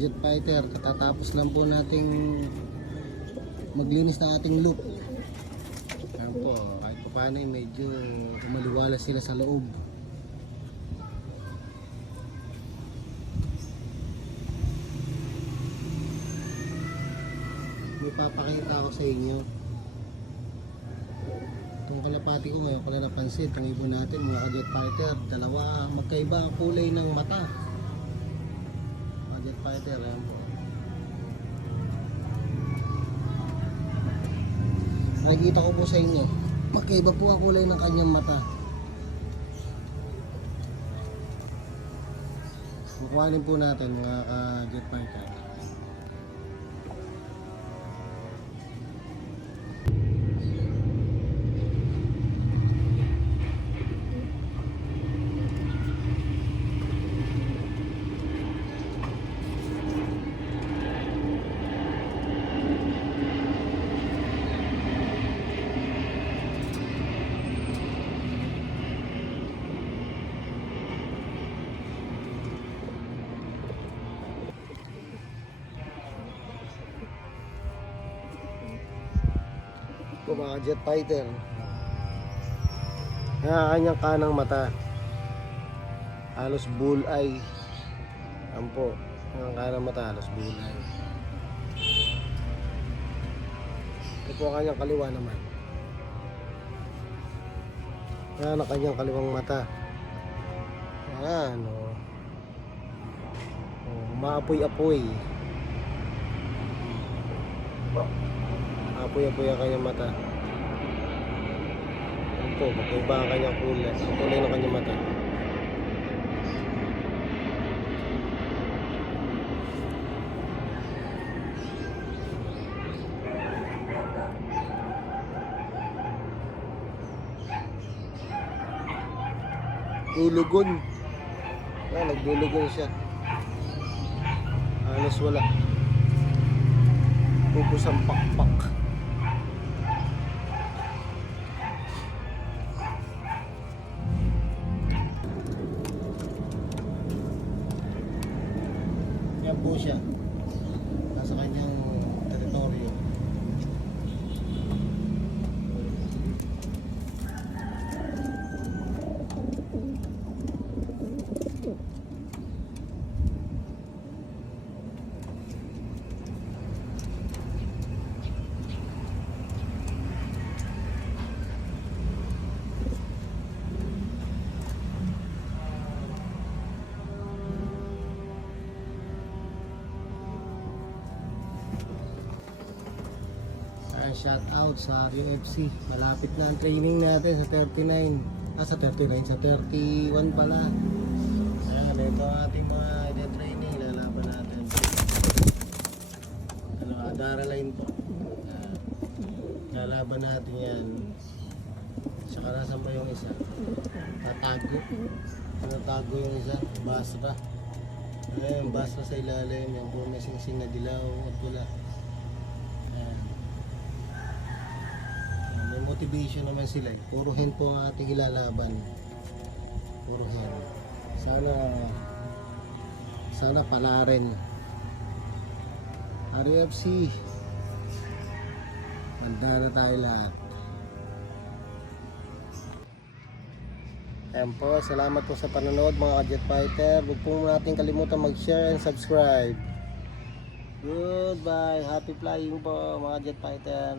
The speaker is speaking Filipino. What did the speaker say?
jet fighter, katatapos lang po nating maglinis ng ating loop. Ayan po, kahit pa paano medyo umaliwala sila sa loob. May papakita ako sa inyo. Itong kalapati ko ngayon ko na napansin, itong ibon natin mga jet fighter, dalawa magkaiba ang kulay ng mata. Mga jet fighter, ayan po. Nakikita ko po sa inyo, magkaiba po ang kulay ng kanyang mata. Kukuhanin po natin mga jet fighter. Mga jet fighter, kanyang kanang mata halos bull eye. Ampo, ang kanang mata halos bull eye. Ito po ang kanyang kaliwa naman. Yan ang kanyang kaliwang mata. Yan o, maapoy-apoy. Apoy-apoy ang kanyang mata. Ano po, magkaiba ang kanyang kulay. Ang kulay ng kanyang mata. Dulugon. Yan, nagdulugon siya. Halos wala. Pupus ang pakpak. Yan po siya, nasa kanyang teritoryo. Shout out sa RUFC. Malapit na ang training natin sa 39. Sa 39, sa 31 pala. Ayan, ito ang ating mga training. Lalaban natin. Adara line po. Lalaban natin yan. Saka nasan pa yung isa? Tatago. Tatago yung isa. Basra. Ayan, basra sa ilalim. Yung po may singsing na dilaw at pula. Motivation naman sila eh. Puro hen po ang ating ilalaban. Puro hen. Sana pala rin. RUFC, handa na tayo lahat. Ayan po, salamat po sa panonood mga jet fighter. Huwag po natin kalimutan mag-share and subscribe. Goodbye, happy flying po mga jet fighter.